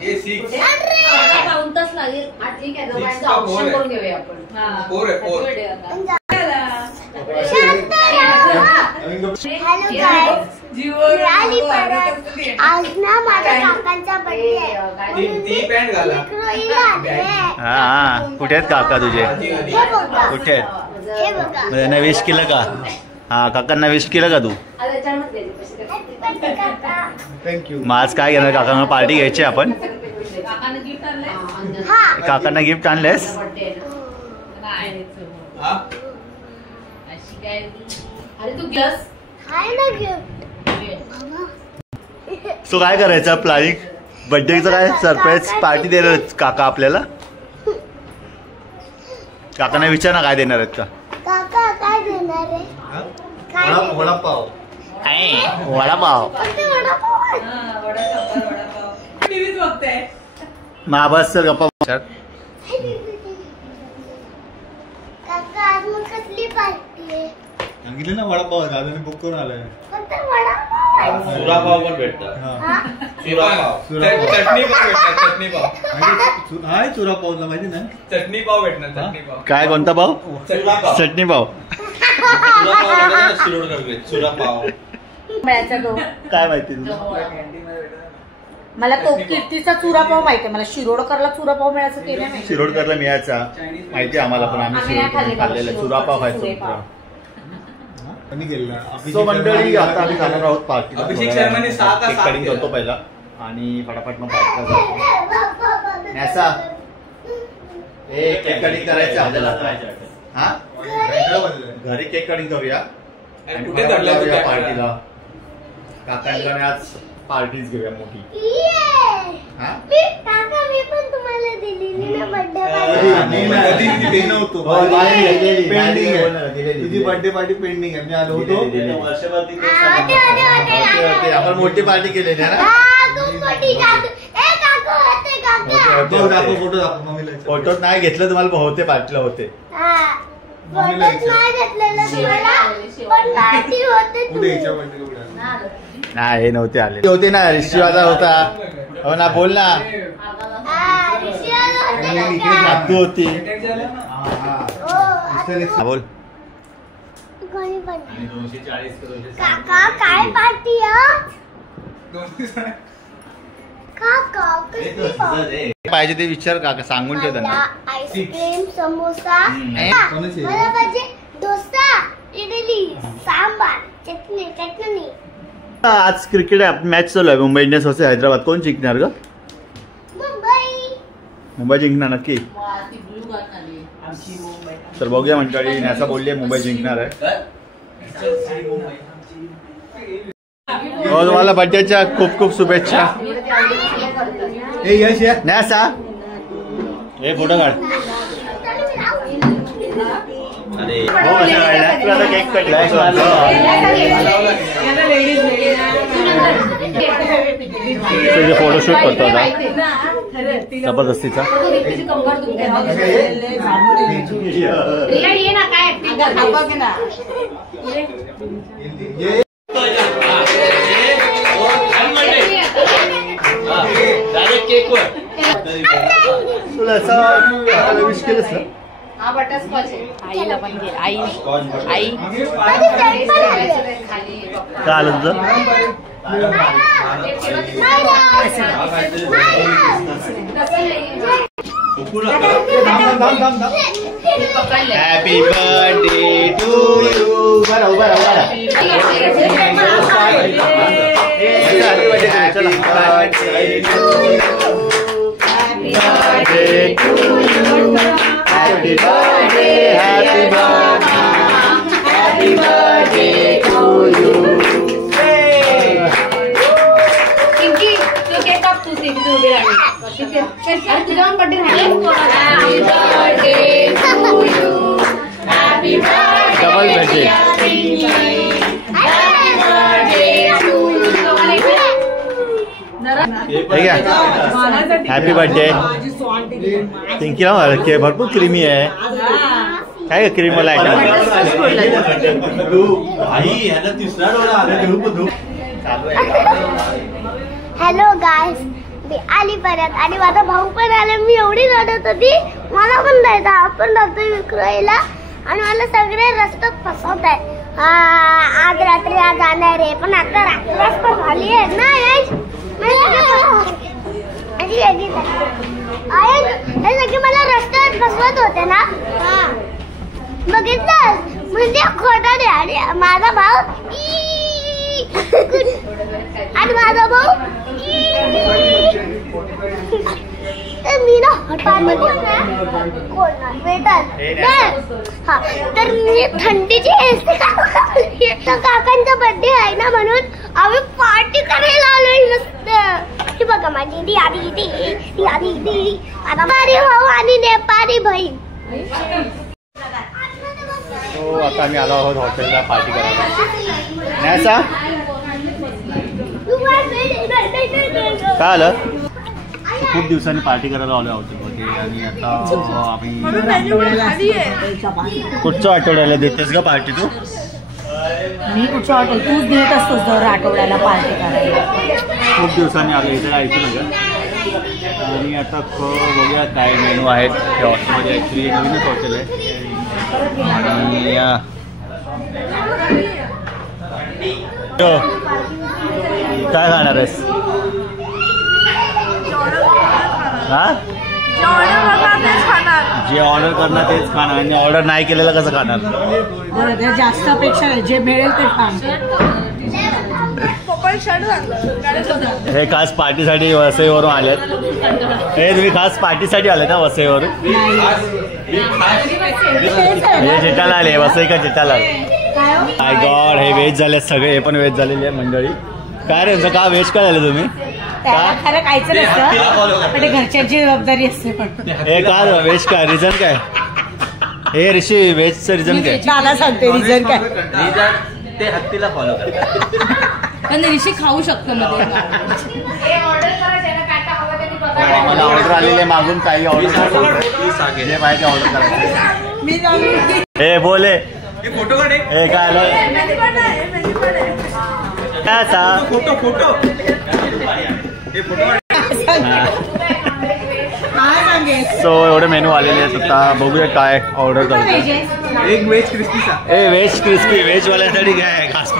काउंटच लागेल. ठीक आहे, दोघांचं ऑप्शन करून घेऊया आपण. आज ना माझ्या काकांचा बर्थडे आहे. हा, कुठे आहेत काका तुझे? कुठे आहेत? विश केलं का? हा, काकांना विश केलं का तू? थँक्यू. मग आज काय घेणार? काकांना पार्टी घ्यायची आपण. काकांना गिफ्ट आणलेस? सो काय करायचं प्लॅनिंग? बर्थडेचं काय सरप्राईज पार्टी देणार काका आपल्याला? काकांना विचार ना काय देणार आहेत का? काका काय देणार आहे? वडापाव. वडापाव. महाबस सर गप्पा. काका आज मग कसली पार्टी आहे? सांगितलं ना वडापाव. दादाने बुक करून आलाय. फक्त वडापाव. सुरापाव पण भेटतात. चटणी पाव भेटणार. चटणी पाव. हाय चुरापावला माहिती ना? चटणी पाव भेटणार. चटणी पाव. काय कोणता पाव? चटणी पाव. सुरापाव. काय माहिती? मला तो कीर्तीचा चुरापाव माहिती आहे. मला शिरोडकरला चुरापाव मिळायचं ते नाही. शिरोडकरला मिळायचा माहिती आम्हाला, पण आम्ही शिरोडकर खाल्लेला चुरापाव खायचो. सो मंडळी, आता आम्ही जाणार आहोत पार्टीला. अभिषेक शर्माने केक कटिंग करतो पहिला आणि फटाफट मग पार्टीला जातो. नॅसा, केक कटिंग करायचं आपल्याला. हा, घरी केक कटिंग करूया आणि कुठे जाऊया पार्टीला. काकांकडे आज पार्टीच घेऊया मोठी. काका मी पण तुम्हाला दिलेली ना बर्थडे तुझी बर्थडे पार्टी पेंडिंग आहे. मी आलो होतो आपण मोठी पार्टी केलेली आहे ना. फोटो नाही घेतलं तुम्हाला, होते पार्टीला होते. नाही हे नव्हते आले. होते ना, ऋषीवादा होता. हो ना, बोल ना. तू होती. बोल. काका काय पार्टी पाहिजे ते विचार काका, सांगून ठेव त्यांना. आईस्क्रीम, समोसा, मला पाहिजे डोसा, इडली, सांबार, चटणी. आज क्रिकेट मॅच चालू आहे. Mumbai Indians versus Hyderabad. कोण जिंकणार ग? मुंबई जिंकणार नक्की. तर बघूया मंडळी. असं बोलली मुंबई जिंकणार आहे. तुम्हाला बर्थडेच्या खूप खूप शुभेच्छा. नॅसा, हे फोटो काढ. केक कटलाय. फोटोशूट करतो आता जबरदस्तीचा. तुला असं विश केलंस ना? आईला पण घे. आई काय आलं तुझं? Happy birthday to you. Happy birthday, happy birthday to you. Pinky, तू केक काप. तू उभी राहा. तुझा पण बर्थडे राहिला. Happy birthday to you. Happy birthday. Double birthday. Happy birthday to you. Happy birthday. पिंकीला केक भरपूर क्रीमी आहे. काय क्रीम वाला आयटम. हॅलो गाइस, मी आली परत आणि माझा भाऊ पण आला. मी एवढी रडत होती, मला पण द्यायचा. आपण जातोय विक्रोळीला आणि मला सगळे रस्त्यात फसवत आहे. आज रात्री आज जाणार आहे, पण आता रात्रच पण झाली आहे ना यश. हे सगळे मला रस्त्यात फसवत होते ना. बघितलं म्हणजे खोटा नाही. आणि माझा भाऊ आणि माझा भाऊ मी ना तर मी थंडीची एसी काकांचा बर्थडे आहे ना म्हणून आम्ही पार्टी करायला आलोय मस्त. बघा माझी ती आधी नेपाळी भाऊ आणि नेपाळी बहीण. तो आता आम्ही आलो आहोत हॉटेलला पार्टी करायला. नाही सा काय आलं? खूप दिवसांनी पार्टी करायला आलो हॉटेलमध्ये आणि आता आम्ही कुठच्या आठवड्याला देतेस का पार्टी तू? मी कुठच्या हॉटेल तूच देत असतोस दर आठवड्याला पार्टी करायला. खूप दिवसांनी आलो इथे जायचं ना. आणि आता बघूया काय मेनू आहेत त्या हॉटेलमध्ये. ॲक्च्युली नवीनच हॉटेल आहे आणि काय खाणार आहेस? हा जे ऑर्डर करणार तेच खाणार आणि ऑर्डर नाही केलेलं कसं खाणार? जास्त अपेक्षा जे मिळेल ते खाणार. हे खास पार्टीसाठी वसईवरून आलेत. हे तुम्ही खास पार्टीसाठी आले ना वसईवरून? हे जेठाला आले वसई का जेठाला? माय गॉड हे व्हेज झाले सगळे. हे पण व्हेज झालेले आहे मंडळी. काय रे का व्हेज काय झालं तुम्ही? खरं खायचं नसतं पण घरच्यांची जबाबदारी असते. पण हे काय व्हेज काय रिझन काय? हे ऋषी व्हेजचं रिझन काय? दादा सांगते रिझन काय. रिझन ते हत्तीला फॉलो करतात. पण ऋषी खाऊ शकतो मध्ये. मला ऑर्डर आलेले मागून काही ऑर्डर जे पाहिजे ऑर्डर करायचं. हे बोले फोटो काढे. हे काय आलं? फोटो फोटो सो एवढे मेनू आलेले आहेत. आता बघूया काय ऑर्डर करतो. एक व्हेज क्रिस्पी सा. व्हेज क्रिस्पी व्हेज वाल्यासाठी काय आहे खास